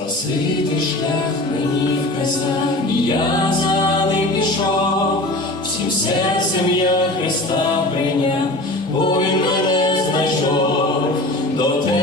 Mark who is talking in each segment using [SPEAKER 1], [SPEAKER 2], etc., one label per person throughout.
[SPEAKER 1] Спасити шлях мені вказав, і я за ним пішов, всім серцем я Христа прийняв, бо він мене знайшов до тебе.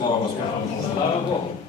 [SPEAKER 2] Слава Господу! Слава Богу!